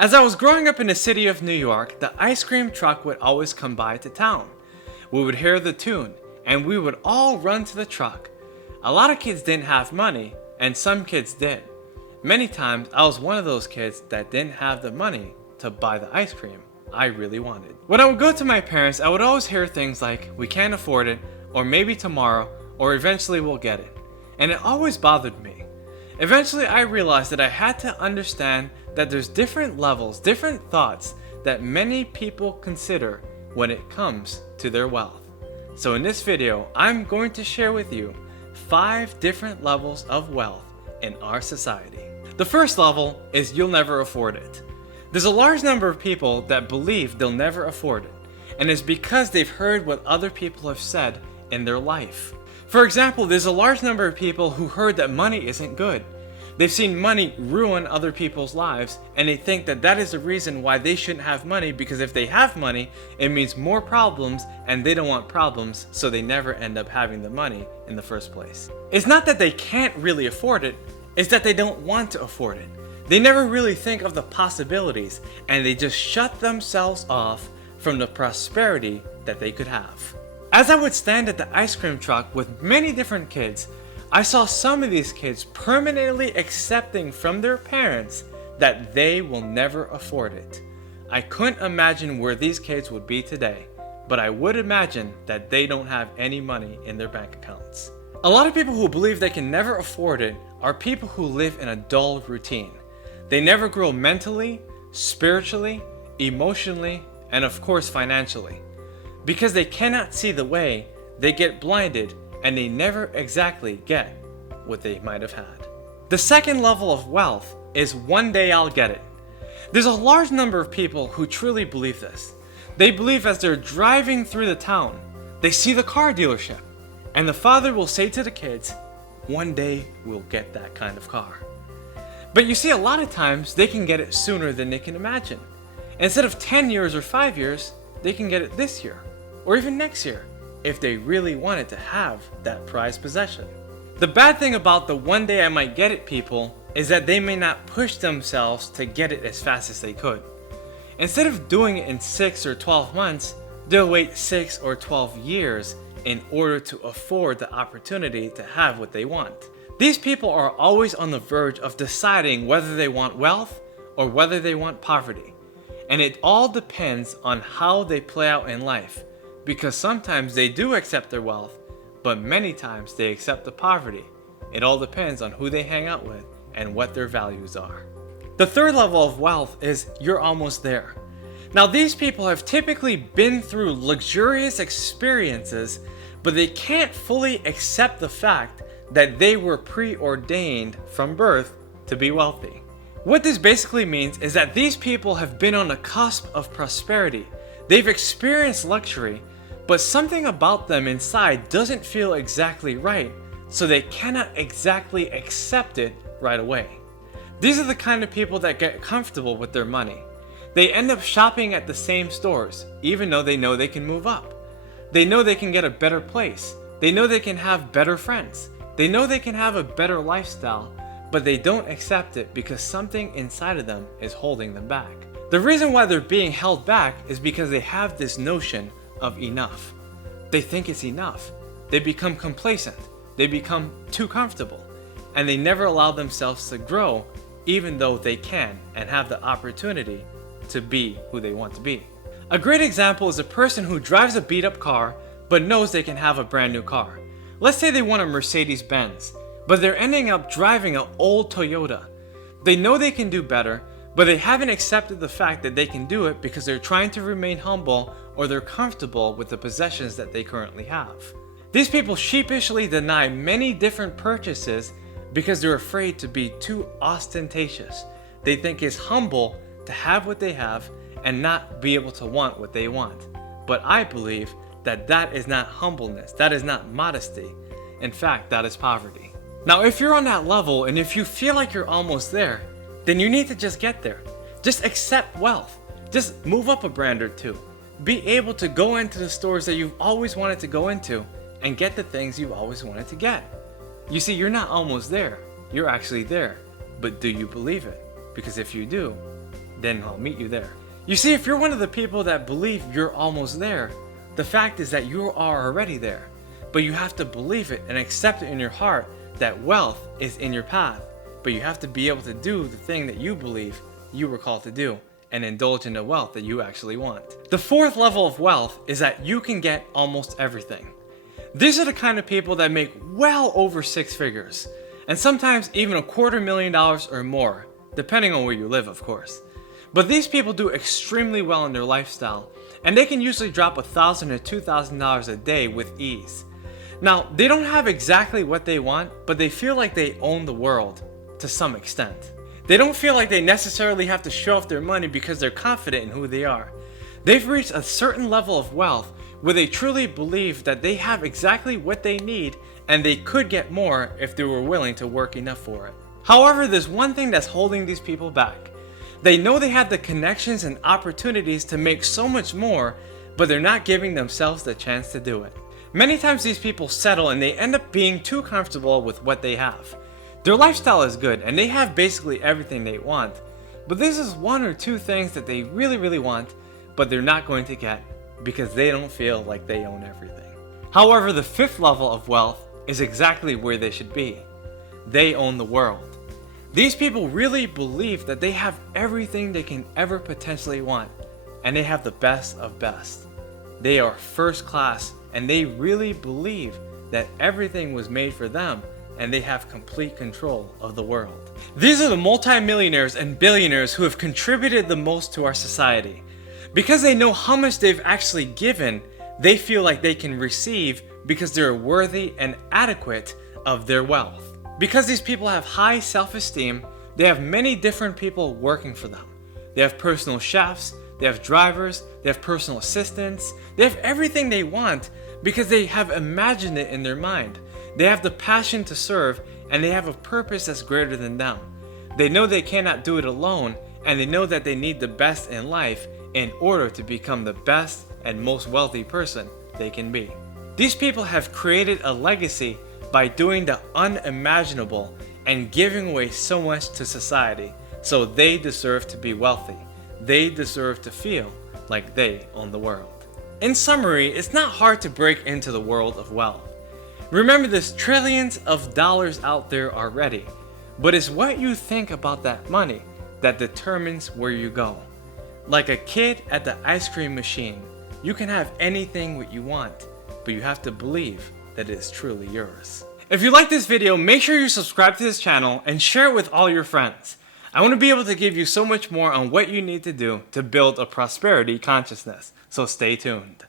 As I was growing up in the city of New York, the ice cream truck would always come by to town. We would hear the tune, and we would all run to the truck. A lot of kids didn't have money, and some kids did. Many times, I was one of those kids that didn't have the money to buy the ice cream I really wanted. When I would go to my parents, I would always hear things like, "We can't afford it," or "maybe tomorrow," or "eventually we'll get it." And it always bothered me. Eventually, I realized that I had to understand that there's different levels, different thoughts that many people consider when it comes to their wealth. So in this video, I'm going to share with you 5 different levels of wealth in our society. The first level is you'll never afford it. There's a large number of people that believe they'll never afford it, and it's because they've heard what other people have said in their life. For example, there's a large number of people who heard that money isn't good. They've seen money ruin other people's lives, and they think that that is the reason why they shouldn't have money, because if they have money, it means more problems, and they don't want problems, so they never end up having the money in the first place. It's not that they can't really afford it, it's that they don't want to afford it. They never really think of the possibilities, and they just shut themselves off from the prosperity that they could have. As I would stand at the ice cream truck with many different kids, I saw some of these kids permanently accepting from their parents that they will never afford it. I couldn't imagine where these kids would be today, but I would imagine that they don't have any money in their bank accounts. A lot of people who believe they can never afford it are people who live in a dull routine. They never grow mentally, spiritually, emotionally, and of course financially. Because they cannot see the way, they get blinded and they never exactly get what they might have had. The second level of wealth is one day I'll get it. There's a large number of people who truly believe this. They believe as they're driving through the town, they see the car dealership, and the father will say to the kids, "One day we'll get that kind of car." But you see, a lot of times they can get it sooner than they can imagine. Instead of 10 years or 5 years, they can get it this year, or even next year, if they really wanted to have that prized possession. The bad thing about the "one day I might get it" people is that they may not push themselves to get it as fast as they could. Instead of doing it in 6 or 12 months, they'll wait 6 or 12 years in order to afford the opportunity to have what they want. These people are always on the verge of deciding whether they want wealth or whether they want poverty. And it all depends on how they play out in life. Because sometimes they do accept their wealth, but many times they accept the poverty. It all depends on who they hang out with and what their values are. The third level of wealth is you're almost there. Now, these people have typically been through luxurious experiences, but they can't fully accept the fact that they were preordained from birth to be wealthy. What this basically means is that these people have been on the cusp of prosperity. They've experienced luxury, but something about them inside doesn't feel exactly right, so they cannot exactly accept it right away. These are the kind of people that get comfortable with their money. They end up shopping at the same stores, even though they know they can move up. They know they can get a better place. They know they can have better friends. They know they can have a better lifestyle, but they don't accept it because something inside of them is holding them back. The reason why they're being held back is because they have this notion of enough. They think it's enough. They become complacent. They become too comfortable. And they never allow themselves to grow, even though they can and have the opportunity to be who they want to be. A great example is a person who drives a beat up car but knows they can have a brand new car. Let's say they want a Mercedes-Benz, but they're ending up driving an old Toyota. They know they can do better, but they haven't accepted the fact that they can do it because they're trying to remain humble or they're comfortable with the possessions that they currently have. These people sheepishly deny many different purchases because they're afraid to be too ostentatious. They think it's humble to have what they have and not be able to want what they want. But I believe that that is not humbleness, that is not modesty. In fact, that is poverty. Now, if you're on that level and if you feel like you're almost there, then you need to just get there. Just accept wealth. Just move up a brand or two. Be able to go into the stores that you've always wanted to go into and get the things you always wanted to get. You see, you're not almost there. You're actually there. But do you believe it? Because if you do, then I'll meet you there. You see, if you're one of the people that believe you're almost there, the fact is that you are already there. But you have to believe it and accept it in your heart that wealth is in your path. But you have to be able to do the thing that you believe you were called to do and indulge in the wealth that you actually want. The fourth level of wealth is that you can get almost everything. These are the kind of people that make well over 6 figures, and sometimes even $250,000 or more, depending on where you live, of course. But these people do extremely well in their lifestyle, and they can usually drop $1,000 to $2,000 a day with ease. Now, they don't have exactly what they want, but they feel like they own the world to some extent. They don't feel like they necessarily have to show off their money because they're confident in who they are. They've reached a certain level of wealth where they truly believe that they have exactly what they need and they could get more if they were willing to work enough for it. However, there's one thing that's holding these people back. They know they have the connections and opportunities to make so much more, but they're not giving themselves the chance to do it. Many times these people settle and they end up being too comfortable with what they have. Their lifestyle is good and they have basically everything they want, but this is 1 or 2 things that they really want, but they're not going to get because they don't feel like they own everything. However, the 5th level of wealth is exactly where they should be. They own the world. These people really believe that they have everything they can ever potentially want, and they have the best of best. They are first class, and they really believe that everything was made for them, and they have complete control of the world. These are the multimillionaires and billionaires who have contributed the most to our society. Because they know how much they've actually given, they feel like they can receive because they're worthy and adequate of their wealth. Because these people have high self-esteem, they have many different people working for them. They have personal chefs, they have drivers, they have personal assistants, they have everything they want because they have imagined it in their mind. They have the passion to serve, and they have a purpose that's greater than them. They know they cannot do it alone, and they know that they need the best in life in order to become the best and most wealthy person they can be. These people have created a legacy by doing the unimaginable and giving away so much to society, so they deserve to be wealthy. They deserve to feel like they own the world. In summary, it's not hard to break into the world of wealth. Remember, there's trillions of dollars out there already, but it's what you think about that money that determines where you go. Like a kid at the ice cream machine, you can have anything what you want, but you have to believe that it is truly yours. If you like this video, make sure you subscribe to this channel and share it with all your friends. I want to be able to give you so much more on what you need to do to build a prosperity consciousness, so stay tuned.